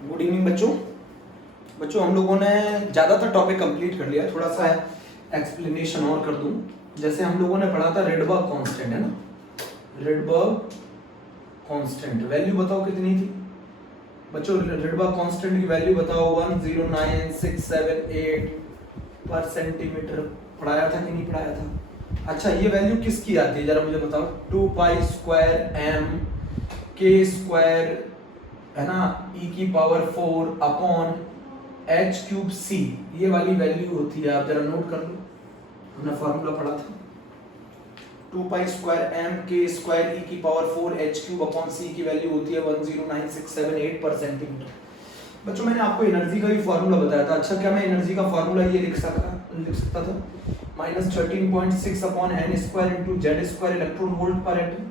Good evening बच्चों। बच्चों हम लोगों ने ज़्यादातर टॉपिक कंप्लीट कर लिया, थोड़ा सा एक्सप्लेनेशन और कर दूं। जैसे हम लोगों ने पढ़ा था रेडबर्ग कांस्टेंट, है ना। रेडबर्ग कांस्टेंट वैल्यू बताओ कितनी थी बच्चों। रेडबर्ग कांस्टेंट की वैल्यू बताओ 109678 पर सेंटीमीटर। पढ़ाया था कि नहीं पढ़ाया था? अच्छा, ये वैल्यू किसकी आती है जरा मुझे बताओ। 2π² m k² है ना, e⁴/h³c, ये वाली वैल्यू होती है। आप जरा नोट कर लो, हमने फॉर्मूला पढ़ा था 2π² m k² e⁴/h³c की वैल्यू होती है 109678 पर सेंटीमीटर। बच्चों मैंने आपको एनर्जी का भी फॉर्मूला बताया था। अच्छा, क्या मैं एनर्जी का फॉर्मूला ये लिख सकता था -13.6/n² z² इलेक्ट्रॉन वोल्ट पर एटम।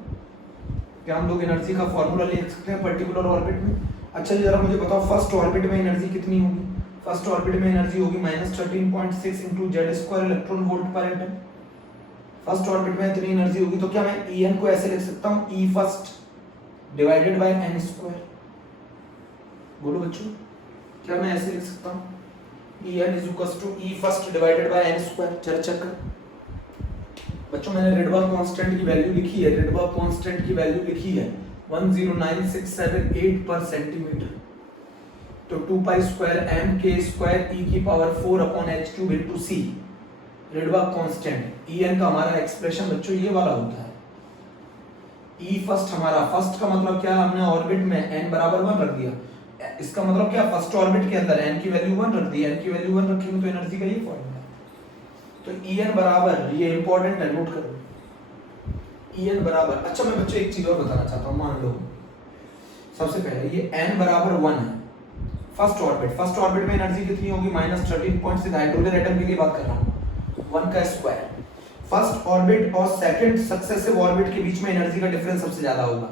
क्या हम लोग एनर्जी का फॉर्मूला लिख सकते हैं पर्टिकुलर ऑर्बिट में? अच्छा जरा मुझे बताओ, फर्स्ट ऑर्बिट में एनर्जी कितनी होगी? फर्स्ट ऑर्बिट में एनर्जी होगी -13.6 × z² इलेक्ट्रॉन वोल्ट पर एटम। फर्स्ट ऑर्बिट में इतनी एनर्जी होगी, तो क्या मैं En को ऐसे लिख सकता हूँ E first divided bye n²? बोलो बच्चों, क्या मैं ऐसे लिख सकता हूँ En E first divided bye n²? चलो चेक कर बच्चों, मैंने रेडबर्ग कांस्टेंट की वैल्यू लिखी है। रेडबर्ग कांस्टेंट की वैल्यू लिखी है 109678 पर सेंटीमीटर। तो 2π² m k² e⁴/h³ Rydberg constant. En का हमारा एक्सप्रेशन बच्चों ये वाला होता है। E फर्स्ट हमारा, फर्स्ट का मतलब क्या, हमने ऑर्बिट में n बराबर 1 रख दिया। इसका मतलब क्या, फर्स्ट ऑर्बिट के अंदर n की वैल्यू 1 रख दी। n की वैल्यू 1 रखेंगे तो एनर्जी का ये फॉर्मूला। तो En बराबर, ये इंपॉर्टेंट है, नोट करो। En बराबर, अच्छा मैं बच्चों एक चीज और बताना चाहता हूँ। मान लो सबसे पहले ये n बराबर 1 है, फर्स्ट ऑर्बिट। फर्स्ट ऑर्बिट में एनर्जी कितनी होगी? -13.6। हाइड्रोजन एटम के लिए बात कर रहा हूँ, 1 का स्क्वायर। फर्स्ट ऑर्बिट और सेकंड सक्सेसिव ऑर्बिट के बीच में एनर्जी का डिफरेंस सबसे ज्यादा होगा।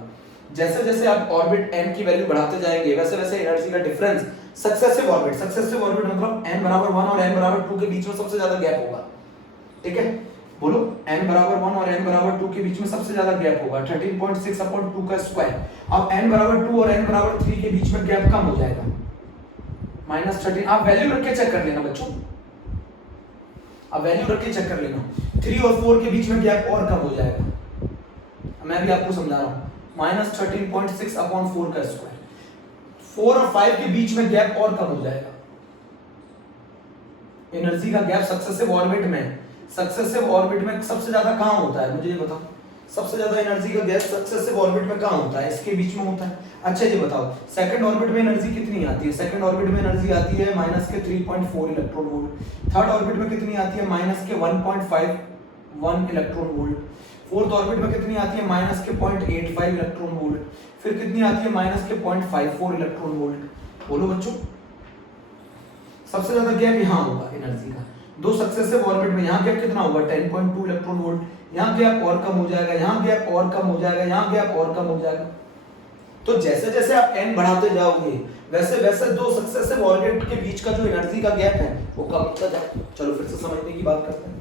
जैसे जैसे आप ऑर्बिट n की वैल्यू बढ़ाते जाएंगे वैसे वैसे एनर्जी का डिफरेंस सक्सेसिव ऑर्बिट मतलब n बराबर 1 और n बराबर 2 के बीच में सबसे ज्यादा गैप होगा। ठीक है, बोलो n बराबर 1 और n बराबर 2 के बीच में सबसे ज्यादा गैप होगा 13.6/2 का स्क्वायर। अब n बराबर 2 और n बराबर 3 के बीच में गैप कम हो जाएगा, -13। आप वैल्यू रख के चेक कर लेना बच्चों, अब वैल्यू रख के चेक कर लेना। 3 और 4 के बीच में गैप और कम हो जाएगा। मैं भी आपको समझा रहा हूं, -13.6/4 का स्क्वायर। 4 और 5 के बीच में गैप और कम हो जाएगा। एनर्जी का गैप सक्सेसिव ऑर्बिट में सबसे ज्यादा कहां होता है, मुझे ये बताओ। सबसे ज्यादा एनर्जी का गैप सक्सेसिव ऑर्बिट में कहां होता है? इसके बीच में होता है। अच्छा ये बताओ, सेकंड ऑर्बिट में एनर्जी कितनी आती है? सेकंड ऑर्बिट में एनर्जी आती है -3.4 इलेक्ट्रॉन वोल्ट। थर्ड ऑर्बिट में कितनी आती है? -1.51 इलेक्ट्रॉन वोल्ट। फोर्थ ऑर्बिट में कितनी आती है? -0.85 इलेक्ट्रॉन वोल्ट। फिर कितनी आती है? -0.54 इलेक्ट्रॉन वोल्ट। बोलो बच्चों, सबसे ज्यादा गैप यहां होगा एनर्जी का। दो सक्सेसिव ऑर्बिट में यहां गैप कितना होगा? 10.2 इलेक्ट्रॉन वोल्ट। यहां गैप और कम हो जाएगा, यहां गैप और कम हो जाएगा, यहां गैप और कम हो जाएगा। तो जैसे जैसे आप n बढ़ाते जाओगे वैसे वैसे दो सक्सेसिव ऑर्बिट के बीच का जो एनर्जी का गैप है वो कम होता जाएगा। चलो फिर से समझने की बात करते हैं।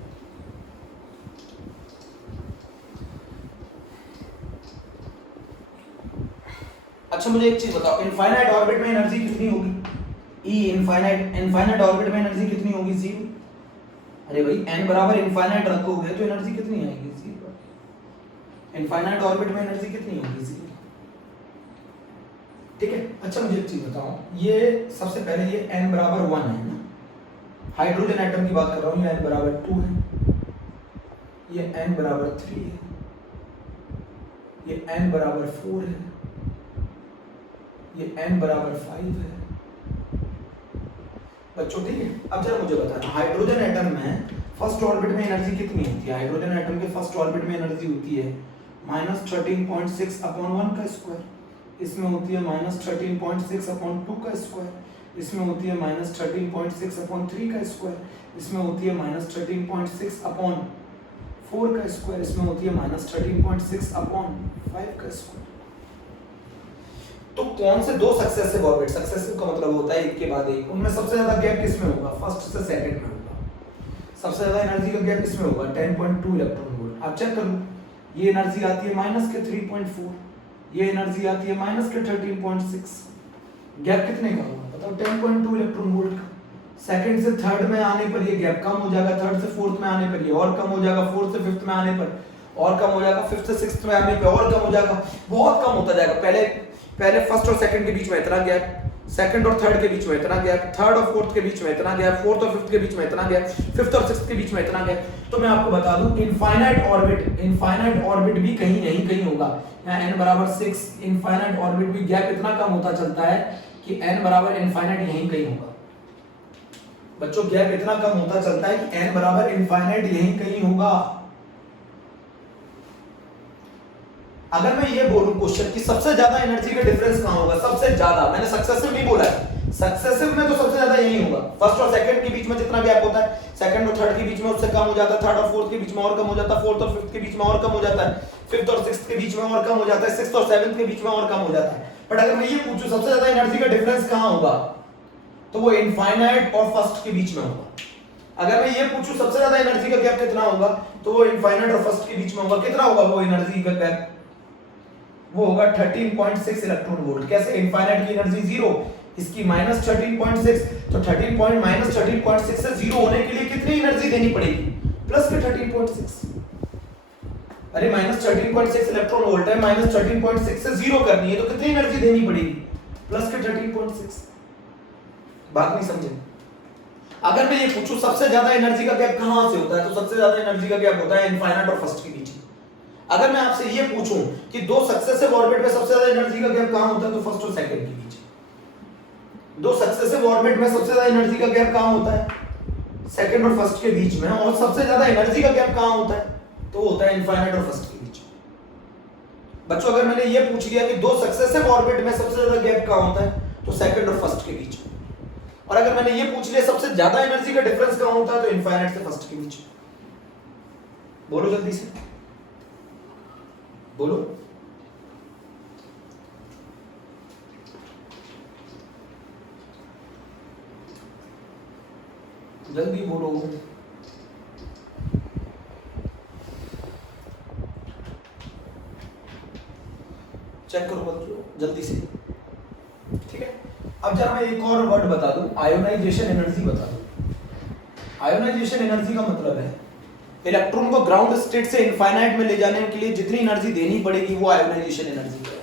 अच्छा मुझे एक चीज बताओ, इनफाइनाइट ऑर्बिट में एनर्जी कितनी होगी? E इनफाइनाइट ऑर्बिट में एनर्जी कितनी होगी? 0। अरे भाई n बराबर इनफाइनाइट रखोगे तो एनर्जी कितनी आएगी? 0। इनफाइनाइट ऑर्बिट में एनर्जी कितनी होगी? 0। ठीक है, अच्छा मुझे एक चीज बताओ, ये सबसे पहले ये n बराबर 1 है ना, हाइड्रोजन एटम की बात कर रहा हूँ। ये n बराबर 2 है, ये n बराबर 3 है, ये n बराबर 4 है, ये n बराबर 5 है बच्चों। ठीक है, अब जरा मुझे बताना, हाइड्रोजन एटम में फर्स्ट ऑर्बिट में एनर्जी कितनी होती है? हाइड्रोजन एटम के फर्स्ट ऑर्बिट में एनर्जी होती है -13.6/1 का स्क्वायर। इसमें होती है -13.6/2 का स्क्वायर। इसमें होती है -13.6/3 का स्क्वायर। इसमें होती है -13.6/4 का स्क्वायर। इसमें होती है -13.6/5 का स्क्वायर। तो कौन से दो सक्सेसिव ऑर्बिट, सक्सेसिव का मतलब होता है एक के बाद एक, उनमें सबसे ज्यादा गैप किसमें होगा? फर्स्ट से सेकंड में होगा। सबसे ज्यादा एनर्जी का गैप किसमें होगा? 10.2 इलेक्ट्रॉन वोल्ट। आप चेक करो, ये एनर्जी आती है -3.4, ये एनर्जी आती है -13.6, गैप कितने का होगा बताओ? 10.2 इलेक्ट्रॉन वोल्ट का। सेकंड से थर्ड में आने पर ये गैप कम हो जाएगा, थर्ड से फोर्थ में आने पर ये और कम हो जाएगा, फोर्थ से फिफ्थ में आने पर और कम हो जाएगा, फिफ्थ से सिक्स्थ में आने पर और कम हो जाएगा, बहुत कम होता जाएगा। पहले फर्स्ट और सेकंड के बीच में इतना गैप, सेकंड और थर्ड के बीच में इतना गैप, थर्ड और फोर्थ के बीच में इतना गैप, फोर्थ और फिफ्थ के बीच में इतना गैप, फिफ्थ और सिक्स्थ के बीच में इतना गैप। तो मैं आपको बता दूं इनफाइनाइट ऑर्बिट भी कहीं नहीं कहीं होगा। यहाँ n बराबर 6 इनफाइनाइट ऑर्बिट भी गैप इतना कम होता चलता है कि n बराबर इनफाइनाइट यहीं कहीं होगा। बच्चों गैप इतना कम होता चलता है कि n बराबर इनफाइनाइट यहीं कहीं होगा। अगर मैं ये बोलूं क्वेश्चन कि सबसे ज्यादा एनर्जी का डिफरेंस कहां होगा, सबसे ज्यादा, मैंने सक्सेसिव नहीं बोला है, सक्सेसिव में तो सबसे ज्यादा यही होगा। फर्स्ट और सेकंड के बीच में जितना गैप होता है, सेकंड और थर्ड के बीच में उससे कम हो जाता है, थर्ड और फोर्थ के बीच में और कम हो जाता है, फोर्थ और फिफ्थ के बीच में और कम हो जाता है, फिफ्थ और सिक्स्थ के बीच में और कम हो जाता है, सिक्स्थ और सेवंथ के बीच में और कम हो जाता है। बट अगर मैं ये पूछूं सबसे ज्यादा एनर्जी का डिफरेंस कहां होगा, तो वो इनफाइनाइट और फर्स्ट के बीच में होगा। अगर मैं ये पूछूं सबसे ज्यादा एनर्जी का गैप कितना होगा, तो वो इनफाइनाइट और फर्स्ट के बीच में होगा। कितना होगा वो एनर्जी का गैप? वो होगा 13.6 इलेक्ट्रॉन वोल्ट। कैसे? इनफाइनाइट की एनर्जी 0, इसकी -13.6, तो 13 माइनस 13.6 से 0 होने के लिए कितनी एनर्जी देनी पड़ेगी? प्लस के 13.6। अरे -13.6 इलेक्ट्रॉन वोल्ट है, -13.6 से 0 करनी है तो कितनी एनर्जी देनी पड़ेगी? प्लस के 13.6। बात नहीं समझे? अगर मैं ये पूछूं सबसे ज्यादा एनर्जी का गैप कहां से होता है, तो सबसे ज्यादा एनर्जी का गैप होता है इनफाइनाइट और फर्स्ट के बीच। अगर मैं आपसे ये पूछूं कि दो सक्सेसिव ऑर्बिट में सबसे ज्यादा एनर्जी का गैप कहां होता है, तो फर्स्ट और सेकंड के बीच। दो सक्सेसिव ऑर्बिट में सबसे ज्यादा एनर्जी का गैप कहां होता है? सेकंड और फर्स्ट के बीच में। और सबसे ज्यादा एनर्जी का गैप कहां होता है? तो होता है इनफाइनाइट और फर्स्ट के बीच। बच्चों अगर मैंने ये पूछ लिया कि दो सक्सेसिव ऑर्बिट में सबसे ज्यादा गैप कहां होता है, तो सेकंड और फर्स्ट के बीच। और अगर मैंने ये पूछ लिया सबसे ज्यादा एनर्जी का डिफरेंस कहां होता है, तो इनफाइनाइट से फर्स्ट के बीच। बोलो जल्दी से, बोलो। जल्दी बोलो। चेक करो बच्चों जल्दी से, ठीक है। अब जरा मैं एक और वर्ड बता दूं, आयोनाइजेशन एनर्जी बता दूं। आयोनाइजेशन एनर्जी का मतलब है इलेक्ट्रॉन को ग्राउंड स्टेट से इनफाइनाइट में ले जाने के लिए जितनी एनर्जी देनी पड़ेगी वो आयोनाइजेशन एनर्जी है।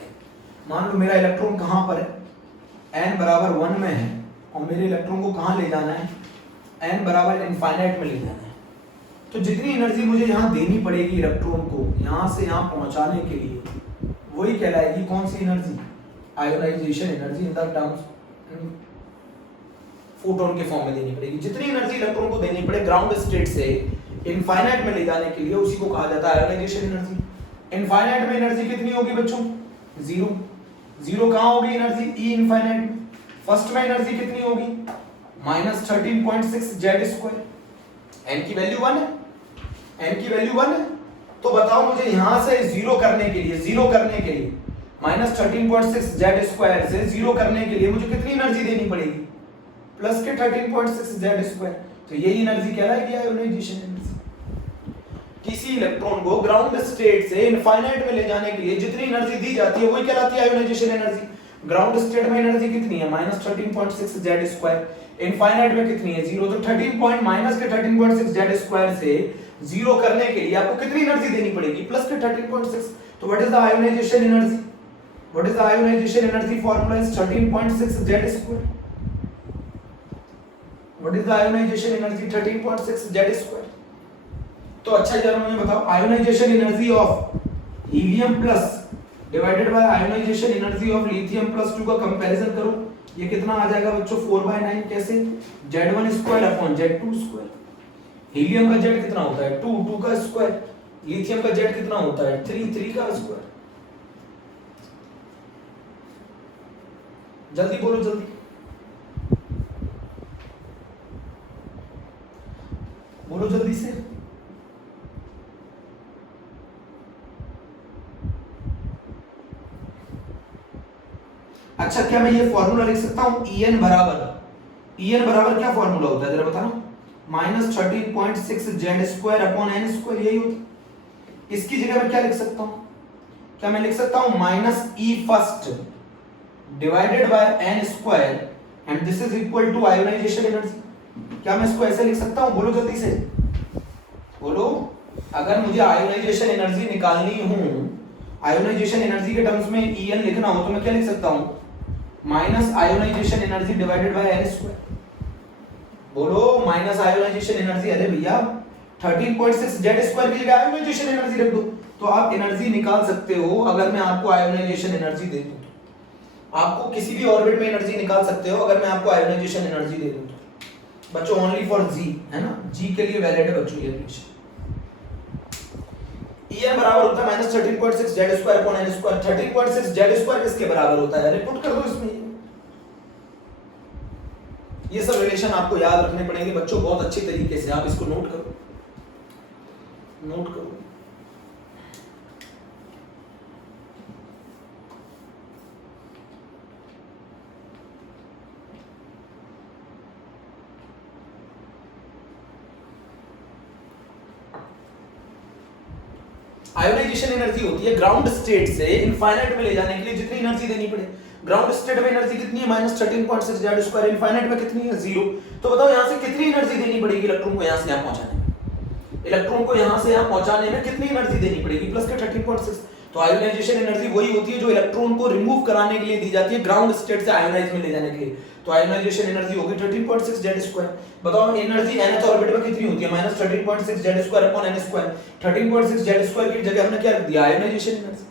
मान लो मेरा इलेक्ट्रॉन कहां पर है, n बराबर 1 में है, और मेरे इलेक्ट्रॉन को कहां ले जाना है, n बराबर इनफाइनाइट में ले जाना है। तो जितनी एनर्जी मुझे यहां देनी पड़ेगी इलेक्ट्रॉन को यहां से यहां पहुंचाने के लिए, वही कहलाएगी कौन सी energy? Ionisation energy. In the terms photon के फॉर्म में देनी पड़ेगी। जितनी एनर्जी इलेक्ट्रॉन को देनी पड़े ग्राउंड स्टेट से इनफाइनाइट में ले जाने के लिए, उसी को कहा जाता है आयोनाइजेशन एनर्जी। इनफाइनाइट में एनर्जी कितनी होगी बच्चों? 0। 0 कहां होगी एनर्जी? ई इनफाइनाइट में। फर्स्ट में एनर्जी कितनी होगी? -13.6 z²। n की वैल्यू 1 है, n की वैल्यू 1 है। तो बताओ मुझे यहां से 0 करने के लिए -13.6 z² से 0 करने के लिए मुझे कितनी एनर्जी देनी पड़ेगी? प्लस के 13.6 z²। तो यही एनर्जी कहलाएगी आयोनाइजेशन एनर्जी। किसी इलेक्ट्रॉन को ग्राउंड स्टेट से इनफाइनाइट में ले जाने के लिए जितनी एनर्जी दी जाती है वही कहलाती है आयोनाइजेशन एनर्जी। ग्राउंड स्टेट में एनर्जी कितनी है? -13.6 z²। इनफाइनाइट में कितनी है? 0। तो 13.6 z² से 0 करने के लिए आपको कितनी एनर्जी देनी पड़ेगी? प्लस के 13.6। तो what is the ionization energy? What is the ionization energy formula is 13.6 z²। What is the ionization energy? 13.6 z²। तो अच्छा जरा मुझे बताओ ionization energy of helium plus divided by ionization energy of lithium plus 2 का comparison करो। ये कितना आ जाएगा बच्चों? 4/9। कैसे? Z1² upon Z2²। हीलियम का Z कितना होता है? 2, 2 का स्क्वायर। लिथियम का Z कितना होता है? 3, 3 का स्क्वायर। जल्दी बोलो जल्दी, बोलो जल्दी से। अच्छा क्या मैं ये फॉर्मूला लिख सकता हूं? En बराबर क्या फॉर्मूला होता है जरा बताना? -13.6 z² अपॉन n²। यही होता है। इसकी जगह मैं क्या लिख सकता हूं? क्या मैं लिख सकता हूं -e first divided by n square and this is equal to ionization energy. क्या मैं इसको ऐसे लिख सकता हूं? बोलो जल्दी से बोलो। अगर मुझे आयोनाइजेशन एनर्जी निकालनी हो, आयोनाइजेशन एनर्जी के टर्म्स में En लिखना हो, तो मैं क्या लिख सकता हूं? Minus ionization energy divided by n square. बोलो माइनस आयोनाइजेशन एनर्जी। अरे भैया 13.6 जेड स्क्वायर की जगह आयोनाइजेशन एनर्जी रख दो, तो आप एनर्जी निकाल सकते हो। अगर मैं आपको आयोनाइजेशन एनर्जी दे दूं, आपको किसी भी ऑर्बिट में एनर्जी निकाल सकते हो अगर मैं आपको आयोनाइजेशन एनर्जी दे दूं तो। बच्चों ओनली फॉर जी है ना, जी के लिए वैलिड है बच्चों ये रिलेशन। En बराबर होता है minus 13.6 Z square upon N square. 13.6 Z square किसके बराबर होता है? अरे पुट कर दो इसमें। ये सब रिलेशन आपको याद रखने पड़ेंगे बच्चों बहुत अच्छी तरीके से। आप इसको नोट करो, नोट करो। आयोनाइजेशन एनर्जी होती है ग्राउंड स्टेट से इनफाइनाइट में ले जाने के लिए जितनी एनर्जी देनी पड़े। ग्राउंड स्टेट में एनर्जी कितनी है? Minus 13.6 Z square. इनफाइनाइट में कितनी है? 0। तो बताओ यहां से कितनी एनर्जी देनी पड़ेगी इलेक्ट्रॉन को यहां से यहां पहुंचाने में? इलेक्ट्रॉन को यहां से यहां पहुंचाने में कितनी एनर्जी देनी पड़ेगी? प्लस के 13.6। तो आयोनाइजेशन एनर्जी वही होती है जो इलेक्ट्रॉन को रिमूव कराने के लिए दी जाती है ग्राउंड स्टेट से आयोनाइज में ले जाने के लिए। तो आयोनाइजेशन एनर्जी होगी 13.6 जेड स्क्वायर। बताओ एनर्जी nth ऑर्बिट में कितनी होती है? Minus 13.6 Z square upon n square. 13.6 Z square की जगह हमने क्या रख दिया? Ionization energy.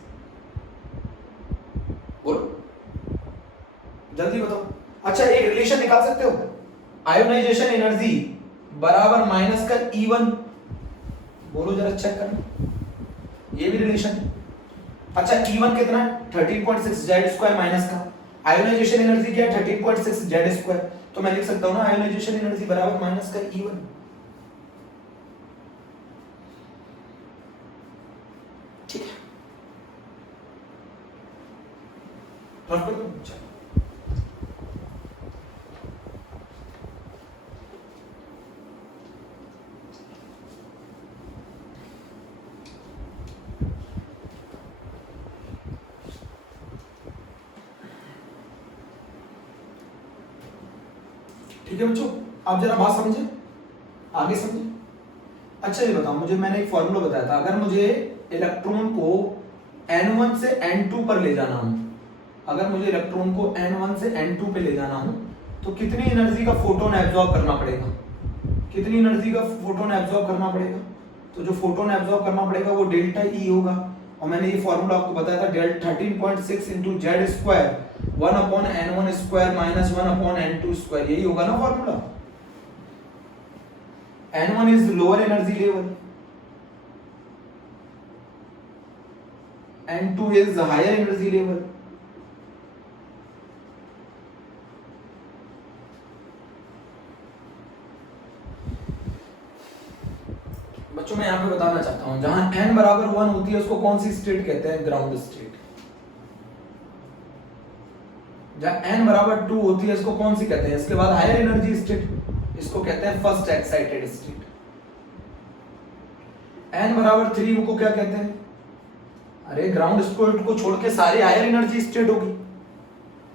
बोलो जल्दी बताओ। अच्छा एक रिलेशन निकाल सकते हो, आयोनाइजेशन एनर्जी बराबर माइनस का E1। बोलो जरा चेक करना, ये भी रिलेशन है। अच्छा E1 कितना है? 13.6 जेड स्क्वायर माइनस का आयोनाइजेशन एनर्जी क्या है? 13.6 जेड स्क्वायर। तो मैं लिख सकता हूं ना आयोनाइजेशन एनर्जी बराबर माइनस का E1। ठीक है, रफ कर दो। ठीक है बच्चों, आप जरा बात समझे, आगे समझे। अच्छा ये बताओ मुझे, मैंने एक फॉर्मूला बताया था, अगर मुझे इलेक्ट्रॉन को n1 से n2 पर ले जाना हो, अगर मुझे इलेक्ट्रॉन को n1 से n2 पे ले जाना हो तो कितनी एनर्जी का फोटोन एब्जॉर्ब करना पड़ेगा? कितनी एनर्जी का फोटोन एब्जॉर्ब करना पड़ेगा? तो जो फोटोन एब्जॉर्ब करना पड़ेगा वो डेल्टा ई होगा। और मैंने ये फॉर्मूला आपको बताया था, delta 13.6 into Z square 1 upon n1 square minus 1 upon n2 square. यही होगा ना formula. n1 is lower energy level, n2 is higher energy level. बच्चों मैं यहां पे बताना चाहता हूं, जहां n बराबर 1 होती है उसको कौन सी स्टेट कहते हैं? Ground state. जहां n बराबर 2 होती है इसको कौन सी कहते हैं? इसके बाद हायर एनर्जी स्टेट, इसको कहते हैं फर्स्ट एक्साइटेड स्टेट। n बराबर 3 को क्या कहते हैं? अरे ग्राउंड स्टेट को छोड़ के सारे हायर एनर्जी स्टेट होगी,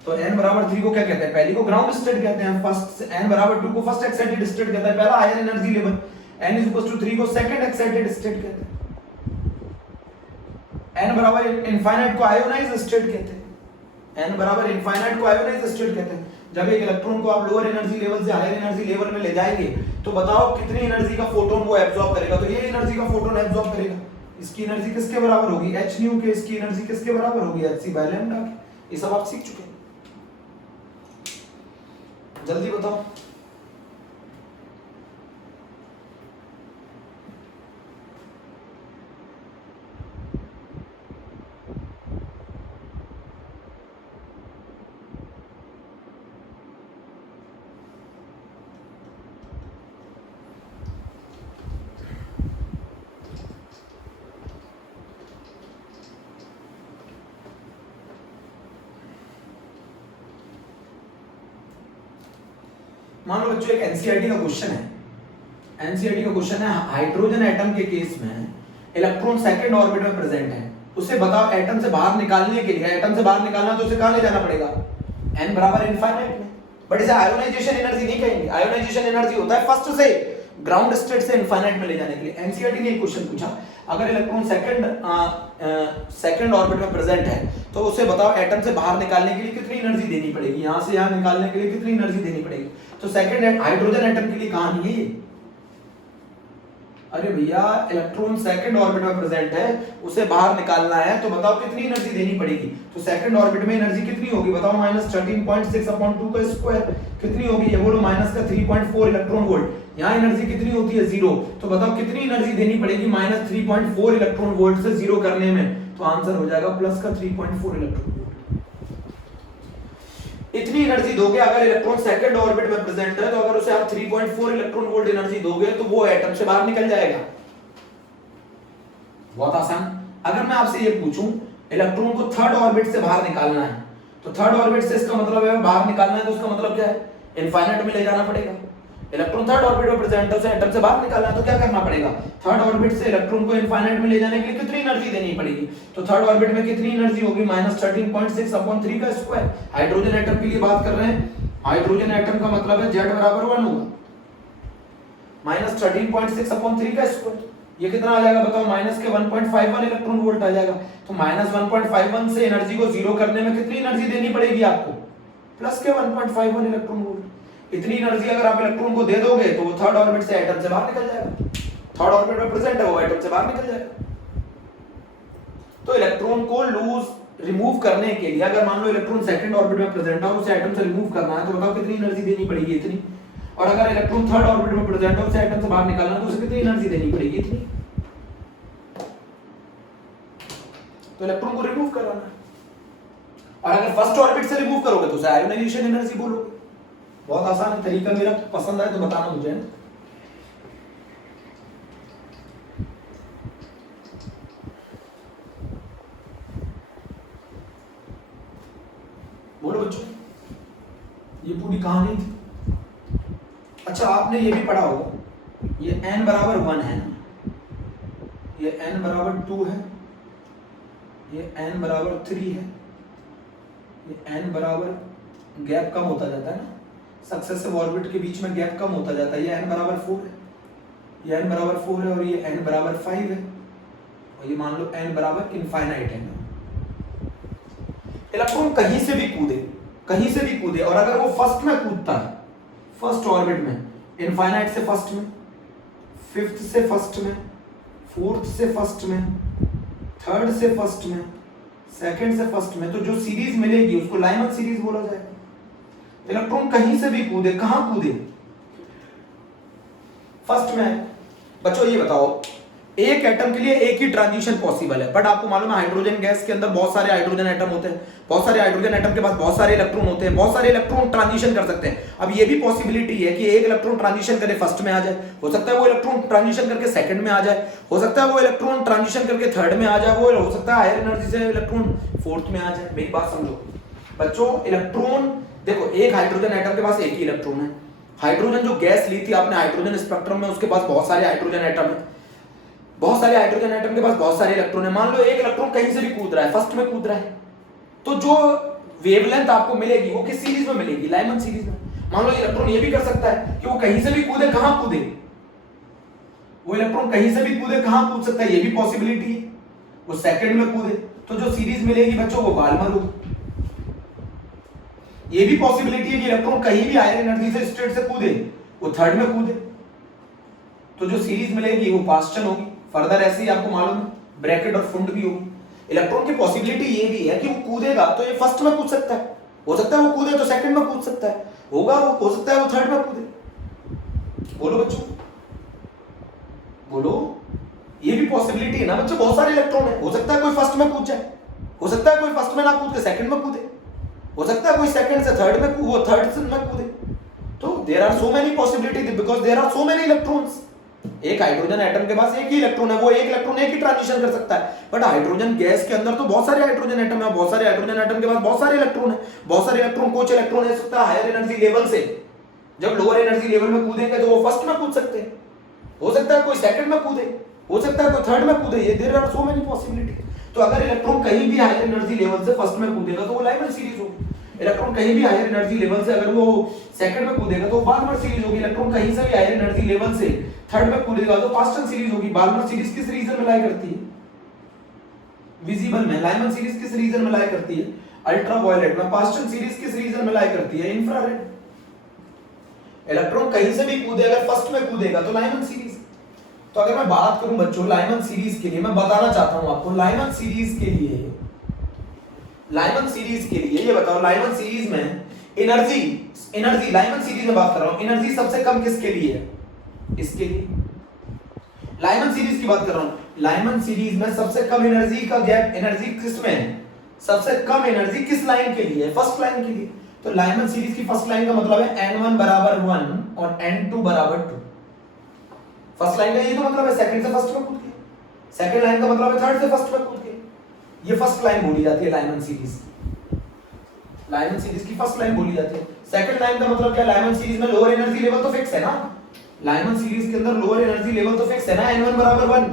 तो n बराबर 3 को क्या कहते हैं? पहली को ग्राउंड स्टेट कहते हैं। फर्स्ट n बराबर 2 को फर्स्ट एक्साइटेड स्टेट कहता है, पहला higher energy level. n is equals to 3 को सेकंड एक्साइटेड स्टेट कहते हैं। n बराबर इनफाइनाइट को आयोनाइज्ड स्टेट कहते हैं। n बराबर इनफाइनाइट को आयोनाइज्ड स्टेट कहते हैं। जब एक इलेक्ट्रॉन को आप लोअर एनर्जी लेवल से हायर एनर्जी लेवल में ले जाएंगे तो बताओ कितनी एनर्जी का फोटोन वो एब्जॉर्ब करेगा? तो ये एनर्जी का फोटोन एब्जॉर्ब करेगा। इसकी एनर्जी किसके बराबर होगी? h न्यू के। इसकी एनर्जी किसके बराबर होगी? hc बाय लैम्डा के। ये सब आप सीख चुके हैं, जल्दी बताओ। मान लो बच्चों एक एनसीईआरटी का क्वेश्चन है। एनसीईआरटी का क्वेश्चन है, हाइड्रोजन एटम के केस में इलेक्ट्रॉन सेकंड ऑर्बिट में प्रेजेंट है, उसे बताओ एटम से बाहर निकालने के लिए, एटम से बाहर निकालना तो उसे कहां ले जाना पड़ेगा? n बराबर इनफाइनाइट में। बट इसे आयोनाइजेशन एनर्जी नहीं कहेंगे, आयोनाइजेशन एनर्जी होता है फर्स्ट से ग्राउंड स्टेट से इनफाइनाइट में ले जाने के लिए। एनसीईआरटी ने एक क्वेश्चन पूछा, अगर इलेक्ट्रॉन सेकंड ऑर्बिट में प्रेजेंट है तो उसे बताओ एटम से बाहर निकालने के लिए कितनी एनर्जी देनी पड़ेगी, यहां से यहां निकालने के लिए कितनी एनर्जी देनी पड़ेगी। तो सेकंड हाइड्रोजन एटम के लिए कहां नहीं है ये? अरे भैया इलेक्ट्रॉन सेकंड ऑर्बिट में प्रेजेंट है, उसे बाहर निकालना है तो बताओ कितनी एनर्जी देनी पड़ेगी। तो सेकंड ऑर्बिट में एनर्जी कितनी होगी बताओ, -13.6/2 का स्क्वायर कितनी होगी, ये बोलो माइनस का 3.4 इलेक्ट्रॉन वोल्ट। यहाँ एनर्जी कितनी होती है 0, तो बताओ कितनी एनर्जी देनी पड़ेगी -3.4 इलेक्ट्रॉन वोल्ट से 0 करने में। तो आंसर हो जाएगा प्लस का 3.4 इलेक्ट्रॉन वोल्ट। इतनी एनर्जी दोगे अगर इलेक्ट्रॉन सेकंड ऑर्बिट में प्रेजेंट है, तो अगर उसे आप 3.4 इलेक्ट्रॉन वोल्ट एनर्जी दोगे तो वो एटम से बाहर निकल जाएगा। बहुत आसान। अगर मैं आपसे ये पूछूं इलेक्ट्रॉन को थर्ड ऑर्बिट से बाहर निकालना है, तो थर्ड ऑर्बिट से इसका मतलब है बाहर निकालना है, तो उसका मतलब क्या है, इनफाइनाइट में ले जाना पड़ेगा। इलेक्ट्रॉन थर्ड ऑर्बिट में प्रेजेंट है, उसे एटम से बाहर निकालना है तो क्या करना पड़ेगा, थर्ड ऑर्बिट से इलेक्ट्रॉन को इनफाइनाइट में ले जाने के लिए कितनी एनर्जी देनी पड़ेगी। तो थर्ड ऑर्बिट में कितनी एनर्जी होगी, -13.6/3 का स्क्वायर। हाइड्रोजन एटम के लिए बात कर रहे हैं, हाइड्रोजन एटम का मतलब है Z बराबर 1 होगा, -13.6/3 का स्क्वायर। ये कितना आ जाएगा बताओ, माइनस के 1.51 इलेक्ट्रॉन वोल्ट आ जाएगा। तो -1.51 से एनर्जी को 0 करने में कितनी एनर्जी देनी पड़ेगी आपको, प्लस के 1.51 इलेक्ट्रॉन वोल्ट। इतनी एनर्जी अगर आप इलेक्ट्रॉन को दे दोगे तो वो थर्ड ऑर्बिट से एटम से बाहर निकल जाएगा। थर्ड ऑर्बिट में प्रेजेंट है, वो एटम से बाहर निकल जाएगा। तो इलेक्ट्रॉन को लूज रिमूव करने के लिए अगर मान लो इलेक्ट्रॉन सेकंड ऑर्बिट में प्रेजेंट है और उसे एटम से रिमूव करना है, तो बताओ कितनी एनर्जी देनी पड़ेगी, इतनी। और अगर इलेक्ट्रॉन थर्ड ऑर्बिट में प्रेजेंट है उसे एटम से बाहर निकालना है तो उसे कितनी एनर्जी देनी पड़ेगी, इतनी। तो इलेक्ट्रॉन को रिमूव कराना है। और अगर फर्स्ट ऑर्बिट से रिमूव करोगे तो उसे आयोनाइजेशन एनर्जी बोलोगे। बहुत आसान तरीका, मेरा पसंद आए तो बताना मुझे। बोलो बच्चों, ये पूरी कहानी थी। अच्छा आपने ये भी पढ़ा होगा, ये n बराबर 1 है, ये n बराबर 2 है, ये n बराबर 3 है, ये n बराबर गैप कम होता जाता है ना, सक्सेसिव ऑर्बिट के बीच में गैप कम होता जाता है। ये n बराबर 4 है, ये n बराबर 4 है, और ये n बराबर 5 है, और ये मान लो n बराबर इनफाइनाइट है। इलेक्ट्रॉन कहीं से भी कूदे, कहीं से भी कूदे, और अगर वो फर्स्ट में कूदता है, फर्स्ट ऑर्बिट में, इनफाइनाइट से फर्स्ट में, फिफ्थ से फर्स्ट में, फोर्थ से फर्स्ट में, थर्ड से फर्स्ट में, सेकंड से फर्स्ट में, तो जो सीरीज मिलेगी उसको लाइमन सीरीज बोला जाएगा। इलेक्ट्रॉन कहीं से भी कूदे, कहां कूदे, फर्स्ट में। बच्चों ये बताओ, एक एटम के लिए एक ही ट्रांजिशन पॉसिबल है, बट आपको मालूम है हाइड्रोजन गैस के अंदर बहुत सारे हाइड्रोजन एटम होते हैं, बहुत सारे हाइड्रोजन एटम के पास बहुत सारे इलेक्ट्रॉन होते हैं, बहुत सारे इलेक्ट्रॉन ट्रांजिशन कर सकते हैं। अब ये भी पॉसिबिलिटी है कि एक इलेक्ट्रॉन ट्रांजिशन करे फर्स्ट में आ जाए, हो सकता है वो इलेक्ट्रॉन ट्रांजिशन करके सेकंड में आ जाए, हो सकता है वो इलेक्ट्रॉन ट्रांजिशन करके थर्ड में आ जाए, वो हो सकता है हायर एनर्जी से इलेक्ट्रॉन फोर्थ में आ जाए। मेरी बात समझो बच्चों, इलेक्ट्रॉन देखो, एक हाइड्रोजन एटम के पास एक ही इलेक्ट्रॉन है। हाइड्रोजन जो गैस ली थी आपने हाइड्रोजन स्पेक्ट्रम में, उसके पास बहुत सारे हाइड्रोजन एटम है, बहुत सारे हाइड्रोजन एटम के पास बहुत सारे इलेक्ट्रॉन है। मान लो एक इलेक्ट्रॉन कहीं से भी कूद रहा है, फर्स्ट में कूद रहा है, तो जो वेवलेंथ आपको मिलेगी वो किस सीरीज में मिलेगी, लाइमन सीरीज में। मान लो इलेक्ट्रॉन ये भी कर सकता है कि वो कहीं से भी कूदे, कहां कूदे, वो इलेक्ट्रॉन कहीं से भी कूदे, कहां कूद सकता है, ये भी पॉसिबिलिटी है। वो सेकंड में कूदे तो जो सीरीज मिलेगी बच्चों वो बाल्मर होगी। ये भी पॉसिबिलिटी है कि इलेक्ट्रॉन कहीं भी हायर एनर्जी से स्टेट से कूदे, वो थर्ड में कूदे, तो जो सीरीज मिलेगी वो पास्चन होगी। फर्दर ऐसे ही आपको मालूम है ब्रैकेट और फुंड भी होगी। इलेक्ट्रॉन की पॉसिबिलिटी ये भी है कि वो कूदेगा तो ये फर्स्ट में कूद सकता है, हो सकता है वो कूदे तो सेकंड में कूद सकता है, होगा वो, हो सकता है वो थर्ड में कूदे। बोलो बच्चों, बोलो, ये भी पॉसिबिलिटी है ना बच्चों। बहुत सारे इलेक्ट्रॉन है, हो सकता है कोई फर्स्ट में कूद जाए, हो सकता है कोई फर्स्ट में ना कूद के सेकंड में कूदे, हो सकता है कोई सेकंड से थर्ड में वो थर्ड से में कूदे। तो there are so many possibility because there are so many electrons. एक हाइड्रोजन एटम के पास एक ही इलेक्ट्रॉन है, वो एक इलेक्ट्रॉन एक ही ट्रांजिशन कर सकता है, बट हाइड्रोजन गैस के अंदर तो बहुत सारे हाइड्रोजन एटम है, बहुत सारे हाइड्रोजन एटम के पास बहुत सारे इलेक्ट्रॉन है, बहुत सारे इलेक्ट्रॉन कुछ इलेक्ट्रॉन है सकता है हायर एनर्जी लेवल से, जब लोअर एनर्जी लेवल में कूदेंगे तो वो फर्स्ट में कूद सकते हैं, हो सकता है कोई सेकंड में कूदे, हो सकता है कोई थर्ड में कूदे, ये there are so many possibility. तो अगर इलेक्ट्रॉन कहीं भी हायर एनर्जी लेवल से फर्स्ट में कूदेगा तो वो लाइमन सीरीज होगी। इलेक्ट्रॉन कहीं भी हायर एनर्जी लेवल से अगर वो सेकंड में कूदेगा तो बाल्मर सीरीज होगी। इलेक्ट्रॉन कहीं से भी हायर एनर्जी लेवल से थर्ड में कूदेगा तो पास्टन सीरीज होगी। बाल्मर सीरीज किस रीजन में लाई करती है? विजिबल में। लाइमन सीरीज किस रीजन में लाई करती है? अल्ट्रावायलेट में। पास्टन सीरीज किस रीजन में लाई करती है? इंफ्रारेड। इलेक्ट्रॉन कहीं से भी कूदे, अगर फर्स्ट में कूदेगा तो लाइमन सीरीज। तो अगर मैं बात करूं बच्चों लाइमन सीरीज के लिए, मैं बताना चाहता हूं आपको लाइमन सीरीज के लिए, ये बताओ लाइमन सीरीज में एनर्जी लाइमन सीरीज में बात कर रहा हूं, एनर्जी सबसे कम किसके लिए है? इसके लिए। लाइमन सीरीज की बात कर रहा हूं, लाइमन सीरीज में सबसे कम एनर्जी का गैप, एनर्जी किस में है? सबसे कम एनर्जी किस लाइन के लिए है? फर्स्ट लाइन के लिए। तो लाइमन सीरीज की फर्स्ट लाइन का मतलब है n1 बराबर 1 और n2 बराबर 2। फर्स्ट लाइन का ये तो मतलब है सेकंड से फर्स्ट में कूद के, सेकंड लाइन का मतलब है थर्ड से फर्स्ट में कूद के। ये फर्स्ट लाइन बोली जाती है लाइमन सीरीज की। लाइमन सीरीज की फर्स्ट लाइन बोली जाती है। सेकंड लाइन का मतलब क्या? लाइमन सीरीज में लोअर एनर्जी लेवल तो फिक्स है ना। लाइमन सीरीज के अंदर लोअर एनर्जी लेवल तो फिक्स है ना, n1 बराबर 1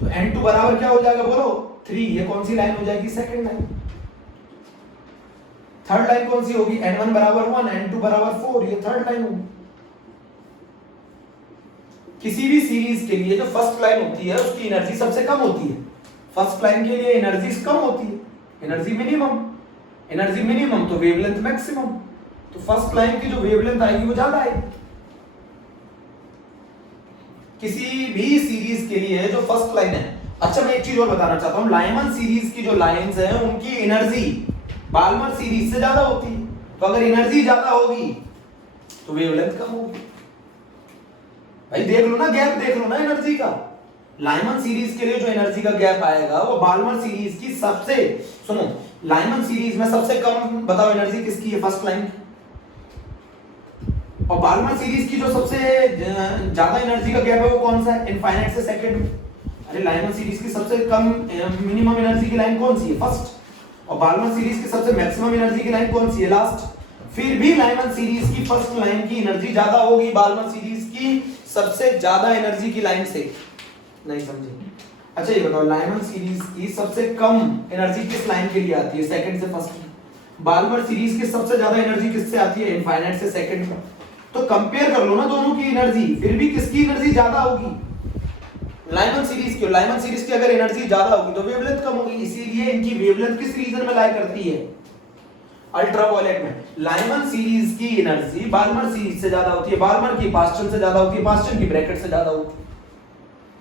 तो n2 बराबर क्या हो जाएगा बोलो? 3। ये कौन सी लाइन हो जाएगी? Second line. थर्ड लाइन कौन सी होगी? n1 बराबर 1 n2 बराबर 4, ये थर्ड लाइन होगी। किसी भी सीरीज के लिए जो फर्स्ट लाइन होती है उसकी एनर्जी सबसे कम होती है। फर्स्ट लाइन के लिए एनर्जी कम होती है, एनर्जी मिनिमम तो वेवलेंथ मैक्सिमम। तो फर्स्ट लाइन की जो वेवलेंथ आएगी वो ज्यादा आएगी। किसी भी सीरीज के लिए जो फर्स्ट लाइन है। अच्छा मैं एक चीज और बताना चाहता हूं, लाइमन सीरीज की जो लाइंस हैं उनकी एनर्जी बाल्मर सीरीज से ज्यादा होती है। तो अगर एनर्जी ज्यादा होगी तो वेवलेंथ कम होगी। भाई देख लो ना, गैप देख लो ना एनर्जी का। लाइमन सीरीज के लिए जो एनर्जी का गैप आएगा वो बाल्मर सीरीज की सबसे, सुनो, लाइमन सीरीज में सबसे कम बताओ एनर्जी किसकी है? फर्स्ट लाइन की। और बाल्मर सीरीज की जो सबसे ज्यादा एनर्जी का गैप है वो कौन सा है? इनफाइनाइट से सेकंड में। अरे लाइमन सीरीज की सबसे कम मिनिमम एनर्जी की लाइन कौन सी है? फर्स्ट। और बाल्मर सीरीज की सबसे मैक्सिमम एनर्जी की लाइन कौन सी है? लास्ट। फिर भी लाइमन सीरीज की फर्स्ट लाइन की एनर्जी ज्यादा होगी बाल्मर सीरीज की सबसे ज्यादा एनर्जी की लाइन से। नहीं समझे? अच्छा ये बताओ लाइमन सीरीज की सबसे कम एनर्जी किस लाइन के लिए आती है? सेकंड से फर्स्ट में। बाल्मर सीरीज की सबसे ज्यादा एनर्जी किससे आती है? इनफाइनाइट से सेकंड में। तो कंपेयर कर लो ना दोनों की एनर्जी, फिर भी किसकी एनर्जी ज्यादा होगी? लाइमन सीरीज की। लाइमन सीरीज की अगर एनर्जी ज्यादा होगी तो वेवलेंथ कम होगी, इसीलिए इनकी वेवलेंथ किस रीजन में लाई करती है? अल्ट्रावायलेट में। लाइमन सीरीज की एनर्जी बाल्मर सीरीज से ज्यादा होती है, बाल्मर की पास्टन से ज्यादा होती है, पास्टन की ब्रैकेट से ज्यादा होती है।